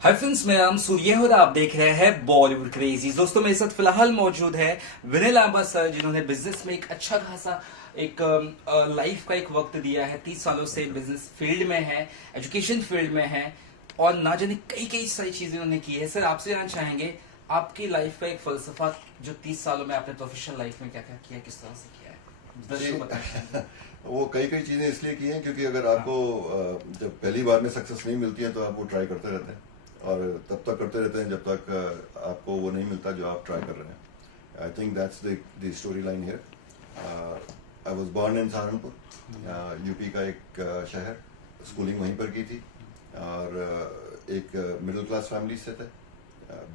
Hi friends, मेरा नाम सूर्य है और आप देख रहे हैं बॉलीवुड क्रेजी। दोस्तों, मेरे साथ फिलहाल मौजूद है विनय लांबा सर, जिन्होंने बिजनेस में एक अच्छा खासा एक लाइफ का एक वक्त दिया है। 30 सालों से बिजनेस फील्ड में है, एजुकेशन फील्ड में है और ना जाने कई कई सारी चीजें उन्होंने की है। सर, आपसे जानना चाहेंगे आपकी लाइफ का एक फलसफा, जो 30 सालों में आपने प्रोफेशनल लाइफ में क्या क्या किया, किस तरह से किया है, दर्शकों को बताइए। वो कई कई चीज़ें इसलिए की हैं क्योंकि अगर आपको जब पहली बार में सक्सेस नहीं मिलती है तो आप वो ट्राई करते रहते हैं और तब तक करते रहते हैं जब तक आपको वो नहीं मिलता जो आप ट्राई कर रहे हैं। I think that's the story line here. I was born in Saharanpur, UP का एक शहर। स्कूलिंग वहीं पर की थी और एक मिडिल क्लास फैमिली से थे।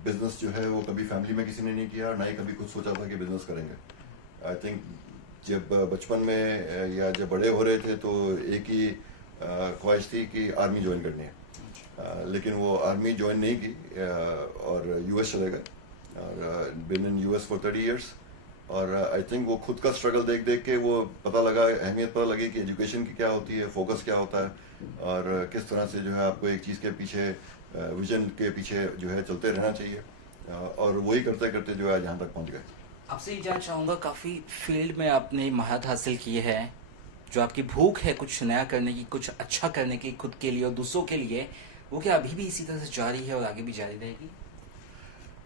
बिजनेस जो है वो कभी फैमिली में किसी ने नहीं किया और ना ही कभी खुद सोचा था कि बिजनेस करेंगे। आई थिंक जब बचपन में या जब बड़े हो रहे थे तो एक ही ख्वाहिश थी कि आर्मी ज्वाइन करनी है। लेकिन वो आर्मी ज्वाइन नहीं की और यूएस चले गए और बिन इन यूएस फॉर 30 इयर्स। और आई थिंक वो खुद का स्ट्रगल देख देख के वो पता लगा, अहमियत पता लगी कि एजुकेशन की क्या होती है, फोकस क्या होता है और किस तरह से जो है आपको एक चीज़ के पीछे, विजन के पीछे जो है चलते रहना चाहिए। और वही करते करते जो है यहाँ तक पहुँच गए। आपसे ये जानना चाहूंगा, काफी फील्ड में आपने महारत हासिल की है। जो आपकी भूख है कुछ नया करने की, कुछ अच्छा करने की, खुद के लिए और दूसरों के लिए, वो क्या अभी भी इसी तरह से जारी है और आगे भी जारी रहेगी?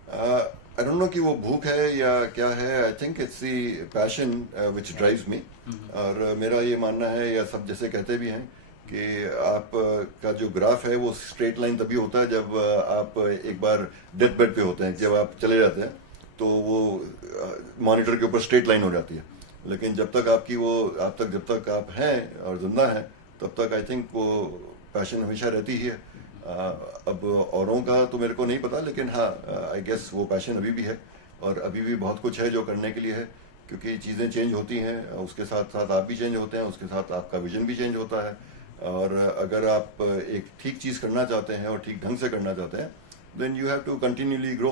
आई डोंट नो कि वो भूख है या क्या है। I think it's the passion which drives me. और मेरा ये मानना है, या सब जैसे कहते भी हैं, कि आप का जो ग्राफ है वो स्ट्रेट लाइन तभी होता है जब आप एक बार डेथ बेड पे होते हैं। जब आप चले जाते हैं तो वो मॉनिटर के ऊपर स्ट्रेट लाइन हो जाती है। लेकिन जब तक आपकी वो जब तक आप हैं और जिंदा हैं तब तक आई थिंक वो पैशन हमेशा रहती ही है। अब औरों का तो मेरे को नहीं पता, लेकिन हाँ, आई गेस वो पैशन अभी भी है और अभी भी बहुत कुछ है जो करने के लिए है। क्योंकि चीज़ें चेंज होती हैं, उसके साथ साथ आप भी चेंज होते हैं, उसके साथ आपका विजन भी चेंज होता है। और अगर आप एक ठीक चीज़ करना चाहते हैं और ठीक ढंग से करना चाहते हैं, then you have to continuously grow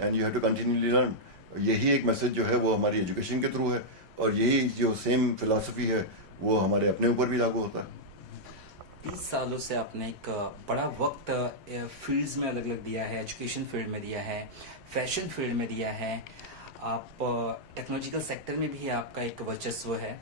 and you have to continuously learn. यही एक मैसेज जो है वो हमारी एजुकेशन के थ्रू है और यही जो सेम फिलॉसफी है वो हमारे अपने ऊपर भी लागू होता है। 30 सालों से आपने एक बड़ा वक्त फील्ड्स में अलग अलग दिया है। एजुकेशन फील्ड में दिया है, फैशन फील्ड में दिया है, आप टेक्नोलॉजिकल सेक्टर में भी आपका एक वर्चस्व है।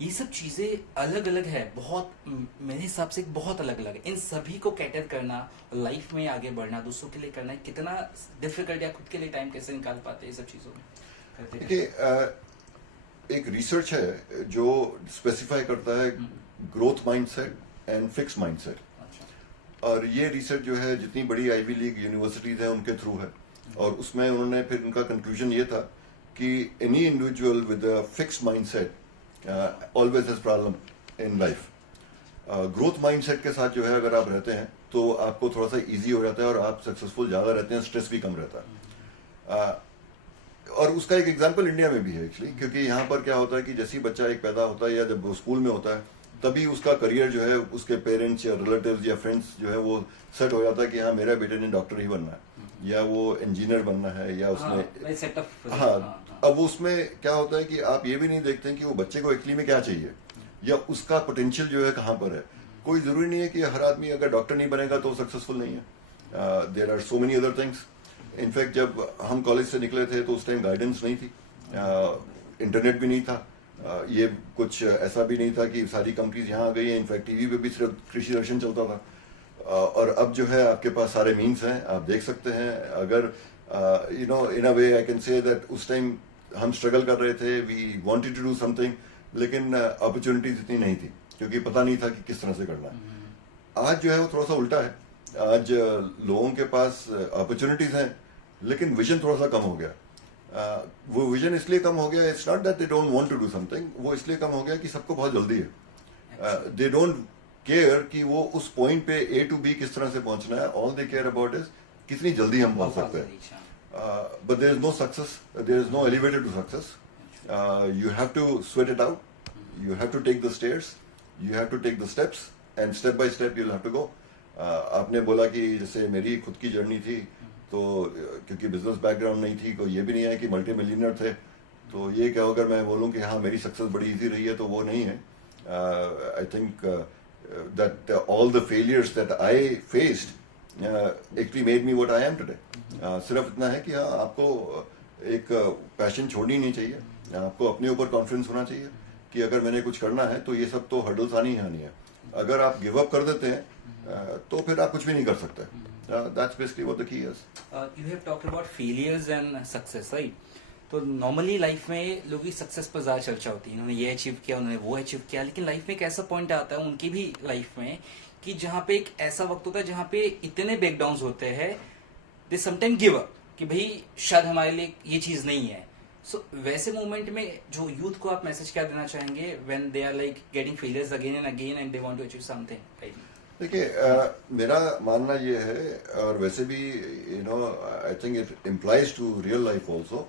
ये सब चीज़ें अलग अलग है, बहुत मेरे हिसाब से बहुत अलग अलग है। इन सभी को कैटर करना, लाइफ में आगे बढ़ना, दूसरों के लिए करना कितना डिफिकल्ट, या खुद के लिए टाइम कैसे निकाल पाते हैं ये सब चीज़ों में करते करते? देखिए, एक रिसर्च है जो स्पेसिफाई करता है growth mindset and fix mindset. अच्छा। और ये रिसर्च जो है जितनी बड़ी आईवी लीग यूनिवर्सिटीज हैं उनके थ्रू है। और उसमें उन्होंने फिर उनका कंक्लूजन ये था कि any individual with a fix mindset always has problem in life. Growth mindset के साथ जो है अगर आप रहते हैं तो आपको थोड़ा सा इजी हो जाता है और आप सक्सेसफुल ज़्यादा रहते हैं, स्ट्रेस भी कम रहता है। और उसका एक एग्जाम्पल इंडिया में भी है एक्चुअली, क्योंकि यहाँ पर क्या होता है कि जैसे ही बच्चा एक पैदा होता है या जब वो स्कूल में होता है तभी उसका करियर जो है उसके पेरेंट्स या रिलेटिव्स या फ्रेंड्स जो है वो सेट हो जाता है कि हाँ, मेरा बेटे ने डॉक्टर ही बनना है या वो इंजीनियर बनना है या उसने हाँ। अब वो उसमें क्या होता है कि आप ये भी नहीं देखते हैं कि वो बच्चे को एक्चुअली में क्या चाहिए या उसका पोटेंशियल जो है कहाँ पर है। कोई जरूरी नहीं है कि हर आदमी अगर डॉक्टर नहीं बनेगा तो सक्सेसफुल नहीं है। There are so many other things. In fact जब हम कॉलेज से निकले थे तो उस टाइम गाइडेंस नहीं थी, इंटरनेट भी नहीं था, ये कुछ ऐसा भी नहीं था कि सारी कंपनीज यहाँ आ गई हैं। इनफैक्ट टीवी पे भी सिर्फ कृषि दर्शन चलता था। और अब जो है आपके पास सारे मीन्स हैं, आप देख सकते हैं। अगर you know, in a way I can say that उस टाइम हम स्ट्रगल कर रहे थे, we wanted to do something, लेकिन अपॉर्चुनिटीज इतनी नहीं थी क्योंकि पता नहीं था कि किस तरह से करना है। आज जो है वो थोड़ा सा उल्टा है। आज लोगों के पास अपॉर्चुनिटीज हैं लेकिन विजन थोड़ा सा कम हो गया। वो विजन इसलिए कम हो गया, it's not that they don't want to do something, वो इसलिए कम हो गया कि सबको बहुत जल्दी है। दे डोंट केयर कि वो उस पॉइंट पे ए टू बी किस तरह से पहुंचना है। All they care about is कितनी जल्दी हम पहुंच सकते हैं। But there is no success, there is no elevator to success. You have to sweat it out, you have to take the stairs, you have to take the steps and step by step you have to go. आपने बोला कि जैसे मेरी खुद की journey थी, तो क्योंकि बिजनेस बैकग्राउंड नहीं थी, कोई ये भी नहीं है कि मल्टी मिलियनर थे, तो ये क्या अगर मैं बोलूँ कि हाँ मेरी सक्सेस बड़ी इजी रही है तो वो नहीं है। I think that all the failures that I faced actually made me what I am today. सिर्फ इतना है कि हाँ, आपको एक पैशन छोड़नी नहीं चाहिए, आपको अपने ऊपर कॉन्फिडेंस होना चाहिए कि अगर मैंने कुछ करना है तो ये सब तो हर्डल्स आनी ही आनी है। अगर आप गिव अप कर देते हैं तो फिर आप कुछ भी नहीं कर सकते। That's basically what the key is. You have talked about failures and success, right? तो नॉर्मली लाइफ में लोगों की सक्सेस पर ज़्यादा चर्चा होती है, उन्होंने ये अचीव किया, उन्होंने वो अचीव किया, लेकिन लाइफ में एक ऐसा पॉइंट आता है उनकी भी लाइफ में कि जहाँ पे एक ऐसा वक्त होता है जहाँ पे इतने ब्रेकडाउन्स होते हैं, दे समटाइम गिव अप कि भाई शायद हमारे लिए ये चीज़ नहीं है। सो वैसे मोमेंट में जो यूथ को आप मैसेज क्या देना चाहेंगे when they are like getting failures again and again and they want to achieve something? देखिए, मेरा मानना ये है, और वैसे भी you know I think it implies to real life also,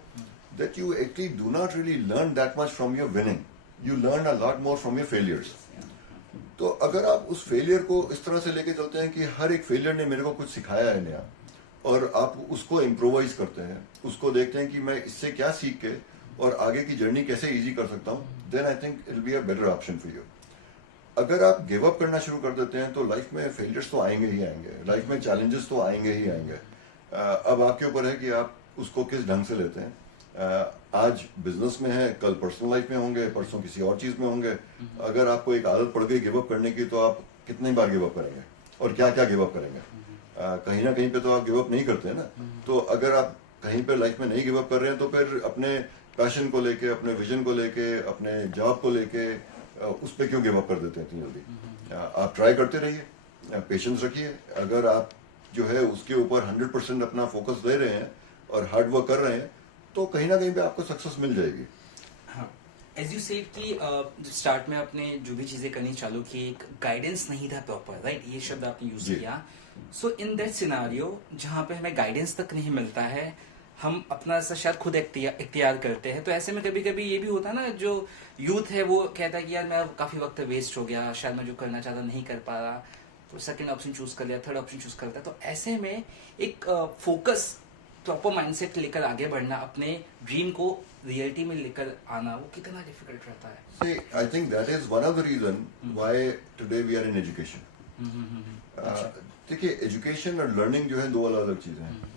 that you actually do not really learn that much from your winning. You learn a lot more from your failures. तो अगर आप उस फेलियर को इस तरह से लेके चलते हैं कि हर एक फेलियर ने मेरे को कुछ सिखाया है नया, और आप उसको इम्प्रोवाइज करते हैं, उसको देखते हैं कि मैं इससे क्या सीख के और आगे की जर्नी कैसे इजी कर सकता हूँ, then I think it be a better option for you. अगर आप गिव अप करना शुरू कर देते हैं तो लाइफ में फेलियर्स तो आएंगे ही आएंगे, लाइफ में चैलेंजेस तो आएंगे ही आएंगे। अब आपके ऊपर है कि आप उसको किस ढंग से लेते हैं। आज बिजनेस में है, कल पर्सनल लाइफ में होंगे, परसों किसी और चीज में होंगे। अगर आपको एक आदत पड़ गई गिव अप करने की तो आप कितनी बार गिव अप करेंगे और क्या क्या गिव अप करेंगे? कहीं ना कहीं पे तो आप गिव अप नहीं करते हैं ना। तो अगर आप कहीं पे लाइफ में नहीं गिव अप कर रहे हैं तो फिर अपने पैशन को लेके, अपने विजन को लेके, अपने जॉब को लेके उस पर क्यों गिव अप कर देते हैं इतनी जल्दी? आप ट्राई करते रहिए, पेशेंस रखिए। अगर आप जो है उसके ऊपर 100% अपना फोकस दे रहे हैं और हार्ड वर्क कर रहे हैं तो कहीं ना कहीं पे आपको सक्सेस मिल जाएगी। हाँ, एज यू सेड कि स्टार्ट में आपने जो भी चीजें करनी चालू की, एक गाइडेंस नहीं था प्रॉपर, राइट? ये शब्द आपने यूज किया। सो इन दैट सिनारियो जहाँ पे हमें गाइडेंस तक नहीं मिलता है, हम अपना ऐसा शायद खुद इख्तियार करते हैं, तो ऐसे में कभी कभी ये भी होता है ना, जो यूथ है वो कहता है कि यार मैं काफी वक्त वेस्ट हो गया, शायद मैं जो करना चाहता नहीं कर पा रहा, तो सेकंड ऑप्शन चूज कर लिया, थर्ड ऑप्शन चूज कर लिया। तो ऐसे में एक फोकस, प्रॉपर माइंडसेट लेकर आगे बढ़ना, अपने ड्रीम को रियलिटी में लेकर आना, वो कितना डिफिकल्ट रहता है? See, I think that is one of the reason why today we are in education. देखिए, एजुकेशन और लर्निंग जो है दो अलग अलग चीजें हैं।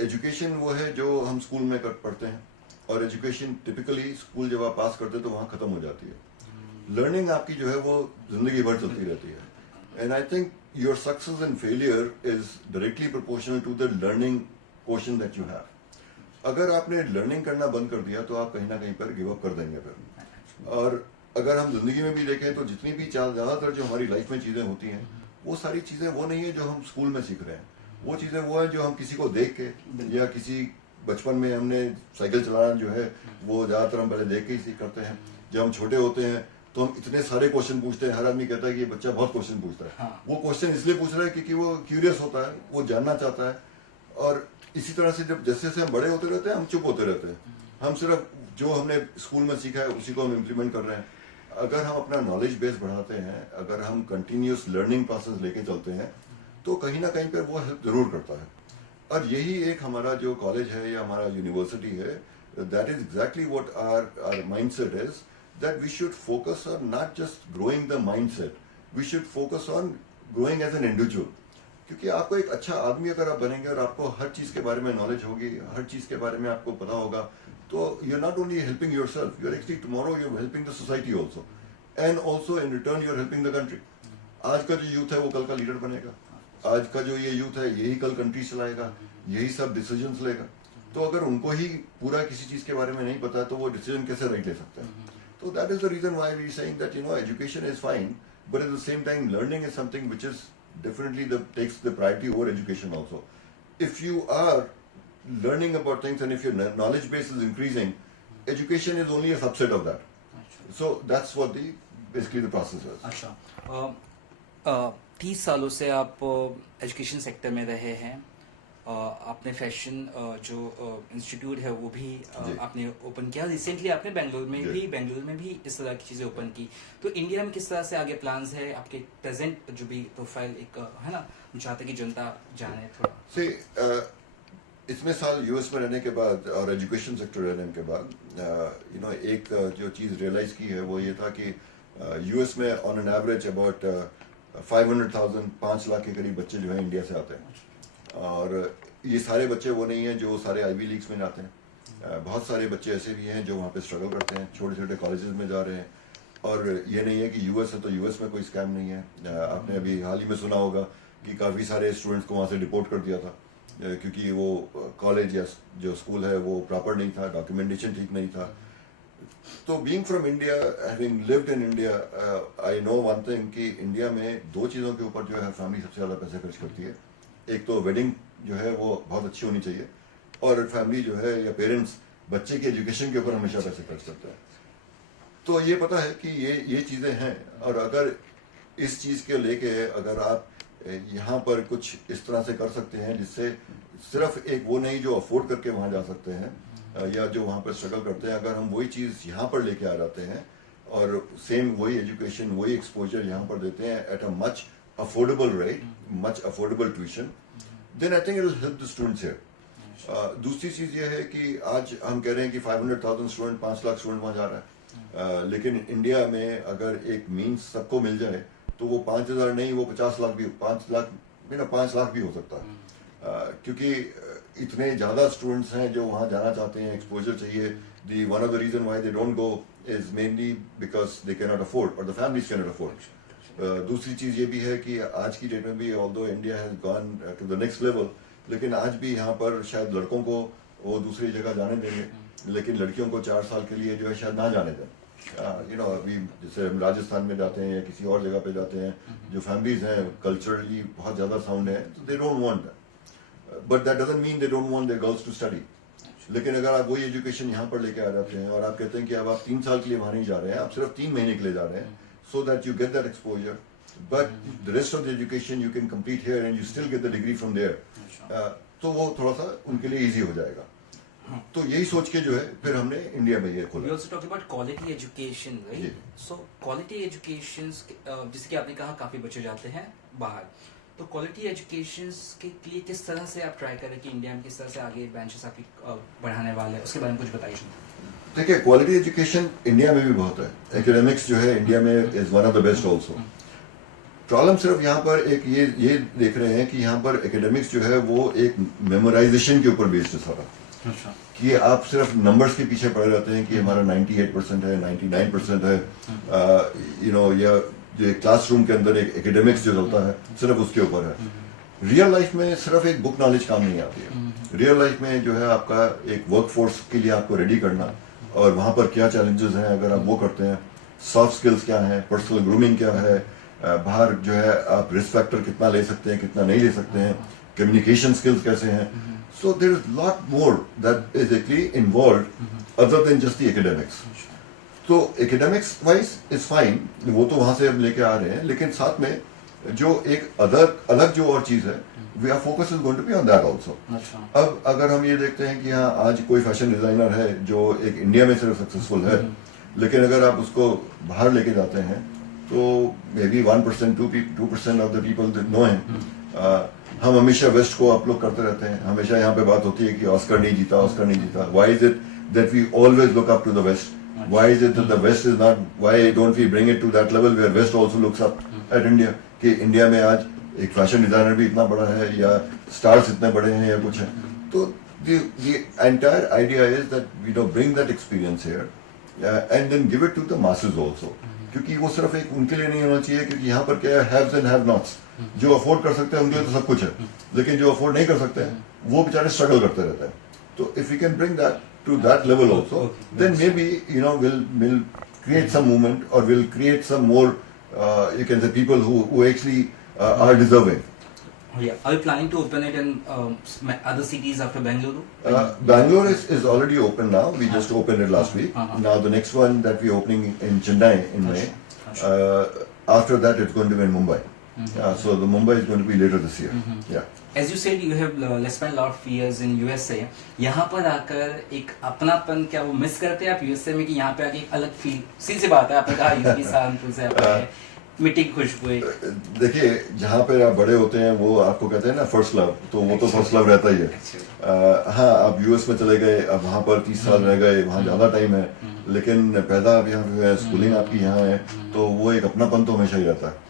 एजुकेशन वो है जो हम स्कूल में पढ़ते हैं, और एजुकेशन टिपिकली स्कूल जब आप पास करते हैं तो वहाँ खत्म हो जाती है। लर्निंग आपकी जो है वो जिंदगी भर चलती रहती है। And I think your success and failure is directly proportional to the learning question that you have. अगर आपने लर्निंग करना बंद कर दिया तो आप कहीं ना कहीं पर गिव अप कर देंगे फिर। और अगर हम जिंदगी में भी देखें तो जितनी भी ज्यादातर जो हमारी लाइफ में चीजें होती हैं, वो सारी चीजें वो नहीं है जो हम स्कूल में सीख रहे हैं। वो चीजें वो है जो हम किसी को देख के, या किसी बचपन में हमने साइकिल चलाना जो है वो ज्यादातर हम पहले देख के ही सीख करते हैं। जब हम छोटे होते हैं तो हम इतने सारे क्वेश्चन पूछते हैं, हर आदमी कहता है कि ये बच्चा बहुत क्वेश्चन पूछता है। हाँ। वो क्वेश्चन इसलिए पूछ रहा है क्योंकि वो क्यूरियस होता है, वो जानना चाहता है। और इसी तरह से जब जैसे जैसे हम बड़े होते रहते हैं, हम चुप होते रहते हैं। हम सिर्फ जो हमने स्कूल में सीखा है उसी को हम इम्प्लीमेंट कर रहे हैं। अगर हम अपना नॉलेज बेस बढ़ाते हैं, अगर हम कंटिन्यूस लर्निंग प्रोसेस लेके चलते हैं, तो कहीं ना कहीं पर वो हेल्प जरूर करता है। और यही एक हमारा जो कॉलेज है या हमारा यूनिवर्सिटी है, that is exactly what our mindset is, that we should focus on not just growing the mindset, we should focus on growing as an individual. क्योंकि आपको एक अच्छा आदमी अगर आप बनेंगे और आपको हर चीज के बारे में नॉलेज होगी, हर चीज के बारे में आपको पता होगा, तो you are not only helping yourself, you are actually tomorrow you are helping the society also, and also in return you are helping the country. आज का जो यूथ है वो कल का लीडर बनेगा, आज का जो ये यूथ है यही कल कंट्री चलाएगा, यही सब डिसीजंस लेगा। तो अगर उनको ही पूरा किसी चीज के बारे में नहीं पता तो वो डिसीजन कैसे राइट ले सकते हैं? तो that is the reason why we saying that education is fine, but at the same time learning is something which is definitely takes the priority over education also. If you are learning about things and if your knowledge base is increasing, education is only a subset of that. So that's what basically the process is. अच्छा, 30 सालों से आप education sector में रहे हैं, आपने fashion जो institute है वो भी आपने ओपन किया, रिसेंटली आपने बेंगलुरु में भी इस तरह की चीजें ओपन की। तो इंडिया में किस तरह से आगे प्लान्स है आपके? प्रेजेंट जो भी प्रोफाइल एक है ना, चाहते कि जनता जाने थोड़ा। इतने साल यूएस में रहने के बाद और एजुकेशन सेक्टर रहने के बाद एक जो चीज रियलाइज की है वो ये था कि यूएस में on an average about 500,000 5 lakh के करीब बच्चे जो है इंडिया से आते हैं। और ये सारे बच्चे वो नहीं हैं जो सारे आईवी लीग्स में जाते हैं। बहुत सारे बच्चे ऐसे भी हैं जो वहाँ पे स्ट्रगल करते हैं, छोटे छोटे कॉलेजेस में जा रहे हैं। और ये नहीं है कि यूएस है तो यूएस में कोई स्कैम नहीं है। आपने अभी हाल ही में सुना होगा कि काफ़ी सारे स्टूडेंट्स को वहाँ से डिपोर्ट कर दिया था क्योंकि वो कॉलेज या जो स्कूल है वो प्रॉपर नहीं था, डॉक्यूमेंटेशन ठीक नहीं था। तो being from India, having lived in India, I know one thing कि इंडिया में दो चीज़ों के ऊपर जो है फैमिली सबसे ज़्यादा पैसे खर्च करती है। एक तो वेडिंग जो है वो बहुत अच्छी होनी चाहिए, और फैमिली जो है या पेरेंट्स बच्चे के एजुकेशन के ऊपर हमेशा पैसे खर्च करते हैं। तो ये पता है कि ये चीज़ें हैं, और अगर इस चीज़ के लेके अगर आप यहाँ पर कुछ इस तरह से कर सकते हैं जिससे सिर्फ एक वो नहीं जो अफोर्ड करके वहाँ जा सकते हैं या जो वहाँ पर स्ट्रगल करते हैं, अगर हम वही चीज़ यहाँ पर लेके आ जाते हैं और सेम वही एजुकेशन वही एक्सपोजर यहाँ पर देते हैं at a much affordable rate, much affordable tuition, then I think it will help the students here. दूसरी चीज़ ये है कि आज हम कह रहे हैं कि 500,000 स्टूडेंट, 5 लाख स्टूडेंट वहाँ जा रहा है, लेकिन इंडिया में अगर एक मीन्स सबको मिल जाए तो वो 5,000 नहीं, वो 50 लाख भी, 5 लाख भी हो सकता है, क्योंकि इतने ज़्यादा स्टूडेंट्स हैं जो वहाँ जाना चाहते हैं, एक्सपोजर चाहिए। The one of the reason why they don't go is mainly because they can not afford और the families can not afford. दूसरी चीज़ ये भी है कि आज की डेट में भी although India has gone to the next level, लेकिन आज भी यहाँ पर शायद लड़कों को वो दूसरी जगह जाने देंगे, लेकिन लड़कियों को 4 साल के लिए जो है शायद ना जाने दें। यू नो, अभी जैसे हम राजस्थान में जाते हैं या किसी और जगह पे जाते हैं, जो फैमिलीज हैं कल्चरली बहुत ज़्यादा साउंड है, तो they don't want that, but that doesn't mean they don't want their girls to study. लेकिन अगर आप वही एजुकेशन यहाँ पर लेके आ जाते हैं और आप कहते हैं कि अब आप 3 साल के लिए वहाँ नहीं जा रहे हैं, आप सिर्फ 3 महीने के लिए जा रहे हैं, so that you get that exposure, but the rest of the education you can complete here and you still get the degree from there, तो वो थोड़ा सा उनके लिए ईजी हो जाएगा। तो यही सोच के जो है फिर हमने इंडिया में ये खोला। We also talk about quality education, right? So quality education, जिसके आपने कहा काफी बच्चे जाते हैं बाहर, तो क्वालिटी एजुकेशन के लिए किस तरह से आप ट्राई करें कि इंडिया में किस तरह से आगे ब्रांचेस आपकी बढ़ाने वाले हैं, उसके बारे में कुछ बताइए। देखिए, क्वालिटी एजुकेशन इंडिया में भी बहुत है, एकेडमिक्स जो है इंडिया में is one of the best also. Problem सिर्फ यहाँ पर एक ये देख रहे हैं कि यहाँ पर एकेडमिक्स जो है वो एक मेमोराइजेशन के ऊपर बेस्ड है सारा, कि आप सिर्फ नंबर्स के पीछे पड़े रहते हैं कि हमारा 98% है, 99% है, यू नो, या जो क्लासरूम के अंदर एक एकेडमिक्स जो चलता है सिर्फ उसके ऊपर है। रियल लाइफ में सिर्फ एक बुक नॉलेज काम नहीं आती है। रियल लाइफ में जो है आपका एक वर्क फोर्स के लिए आपको रेडी करना, और वहाँ पर क्या चैलेंजेस हैं अगर आप वो करते हैं, सॉफ्ट स्किल्स क्या हैं, पर्सनल ग्रूमिंग क्या है, बाहर जो है आप रिस्क फैक्टर कितना ले सकते हैं, कितना नहीं ले सकते हैं, कम्युनिकेशन स्किल्स कैसे हैं। So there is lot more that is actually involved other than just the academics. तो academics wise is fine, वो तो वहाँ से हम लेके आ रहे हैं, लेकिन साथ में जो एक अलग जो और चीज़ है, we are focus is going to be on that also. अब अगर हम ये देखते हैं कि हाँ आज कोई फैशन डिजाइनर है जो एक इंडिया में सिर्फ सक्सेसफुल है, लेकिन अगर आप उसको बाहर लेके जाते हैं तो may be 1%, 2% of the people know है। हम हमेशा वेस्ट को अपलोड करते रहते हैं, हमेशा यहाँ पे बात होती है कि ऑस्कर नहीं जीता, ऑस्कर नहीं जीता। Why is it that we always look up to the west? Why is it that the west is not, why don't we bring it to that level where west also looks up at India? कि India में आज एक fashion designer भी इतना बड़ा है या stars इतने बड़े हैं या कुछ है। तो the entire idea is that we don't bring that experience here and then give it to the masses also, क्योंकि वो सिर्फ एक उनके लिए नहीं होना चाहिए, क्योंकि यहाँ पर क्या है, हैव्स एंड हैव नॉट्स। जो अफोर्ड कर सकते हैं उनके लिए तो सब कुछ है, लेकिन जो अफोर्ड नहीं कर सकते हैं वो बेचारे स्ट्रगल करते रहते हैं। तो if you can bring that to that level also, then maybe you know will create some movement or will create some more you can say people who actually are deserving. Yeah. Are you planning to open it in other cities after Bengaluru? Bangalore is already open now. We just opened it last week. Now the next one that we're opening in Chennai in May. After that, it's going to be in Mumbai. So the Mumbai is going to be later this year. Yeah. As you said, you have spent a lot of years in USA. यहाँ पर आकर एक अपनापन क्या वो miss करते हैं आप USA में, कि यहाँ पे आके एक अलग फील? सीधी सी बात है, आपने कहा यूपी सहारनपुर से आपने मिट्टी की खुशबू। देखिए, जहाँ पे आप बड़े होते हैं वो आपको कहते हैं ना फर्स्ट लव, तो वो तो फर्स्ट लव रहता ही है। हाँ, आप यूएस में चले गए, अब वहाँ पर 30 साल रह गए, वहाँ ज्यादा टाइम है, लेकिन पैदा आप यहाँ पे है, स्कूलिंग आपकी यहाँ है, तो वो एक अपनापन तो हमेशा ही रहता है।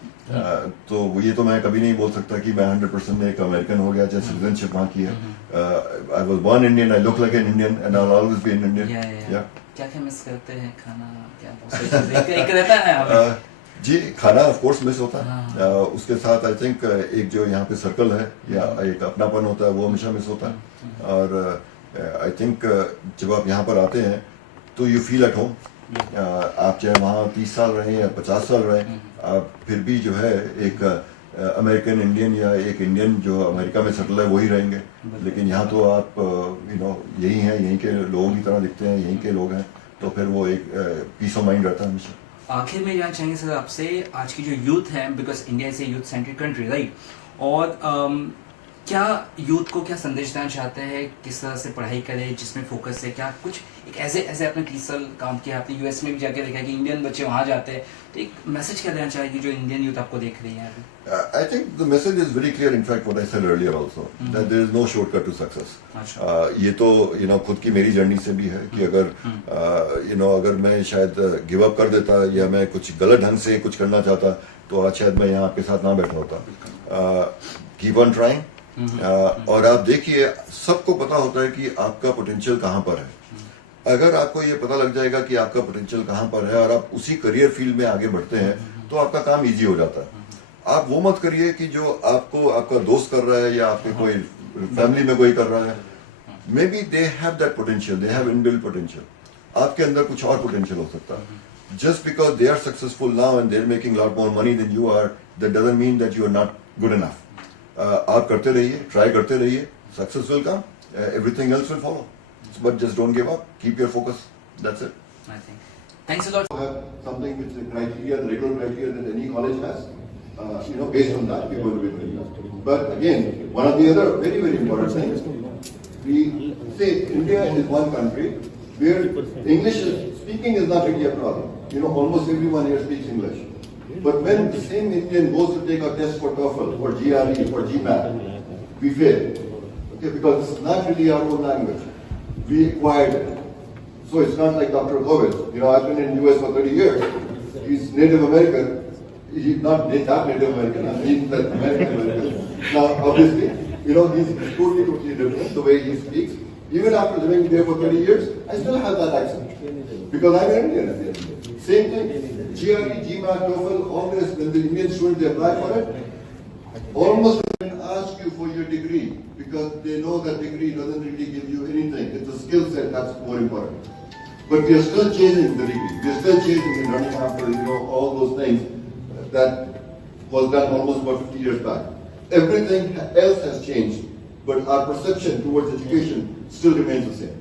तो ये तो मैं कभी नहीं बोल सकता कि मैं 100% एक अमेरिकन हो गया, चाहे सिटीजनशिप वहाँ की है. I was born Indian, I look like an Indian and I will always be an Indian. क्या क्या मिस करते हैं? खाना, क्या बहुत सारी चीजें एक रहता है हमें. जी, खाना ऑफ कोर्स मिस होता है. उसके साथ आई थिंक एक जो यहाँ पे सर्कल है या एक अपनापन होता है वो हमेशा मिस होता है. और आई थिंक जब आप यहाँ पर आते हैं तो यू फील एट होम. आप चाहे वहाँ 30 साल रहे या 50 साल रहे, आप फिर भी जो है एक अमेरिकन इंडियन या एक इंडियन जो अमेरिका में सेटल है वही रहेंगे. लेकिन यहाँ तो आप यही हैं, यहीं के लोगों की तरह दिखते हैं, यहीं के लोग हैं, तो फिर वो एक पीस ऑफ माइंड रहता है हमेशा. आखिर में जानना चाहेंगे सर आपसे, आज की जो यूथ है, because India is a youth centric country, right, और क्या यूथ को क्या संदेश देना चाहते हैं, किस तरह से पढ़ाई करें, जिसमें फोकस है, क्या कुछ एक ऐसे आपने 30 साल काम किया, आपने यूएस में भी जाके देखा कि इंडियन बच्चे वहाँ जाते हैं, तो एक मैसेज क्या देना चाहेगी जो इंडियन यूथ आपको देख रही है अभी? I think the message is very clear. In fact, what I said earlier also, that there is no shortcut to success. ये तो खुद की मेरी जर्नी से भी है कि अगर अगर मैं शायद गिव अप कर देता या मैं कुछ गलत ढंग से कुछ करना चाहता तो आज शायद मैं यहाँ आपके साथ ना बैठा होता. Keep on trying. और आप देखिए, सबको पता होता है कि आपका पोटेंशियल कहाँ पर है. अगर आपको ये पता लग जाएगा कि आपका पोटेंशियल कहाँ पर है और आप उसी करियर फील्ड में आगे बढ़ते हैं तो आपका काम इजी हो जाता है. आप वो मत करिए कि जो आपको आपका दोस्त कर रहा है या आपके कोई फैमिली में कोई कर रहा है. Maybe they have that potential, they have inbuilt potential. आपके अंदर कुछ और पोटेंशियल हो सकता है. Just because they are successful now and they are making lot more money than you are, that doesn't mean that you are not good enough. आप करते रहिए, ट्राई करते रहिए, success will come, everything else will follow. But just don't give up. Keep your focus. That's it. I think. Thanks a lot. Have something which is the criteria, the regular criteria that any college has. Based on that, people will be doing that. But again, one of the other very, very important things, we say India is one country where English speaking is not really a problem. Almost everyone here speaks English. But when the same Indian goes to take a test for TOEFL, for GRE, for GMAT, we fail. Okay, because it's not really our own language. We acquired it. So it's not like Dr. Govitz. I've been in the US for 30 years. He's Native American. He's not that Native American. I mean that American. Now, obviously, he's totally different the way he speaks. Even after living there for 30 years, I still have that accent. Because I'm an Indian at the end of the day. Same thing. GRE, GMAT, TOEFL, all this, when the Indian students they apply for it, almost ask you for your degree because they know that degree doesn't really give you anything. It's a skill set that's more important. But we are still chasing the degree. We are still chasing and running after all those things that was done almost about 50 years back. Everything else has changed, but our perception towards education still remains the same.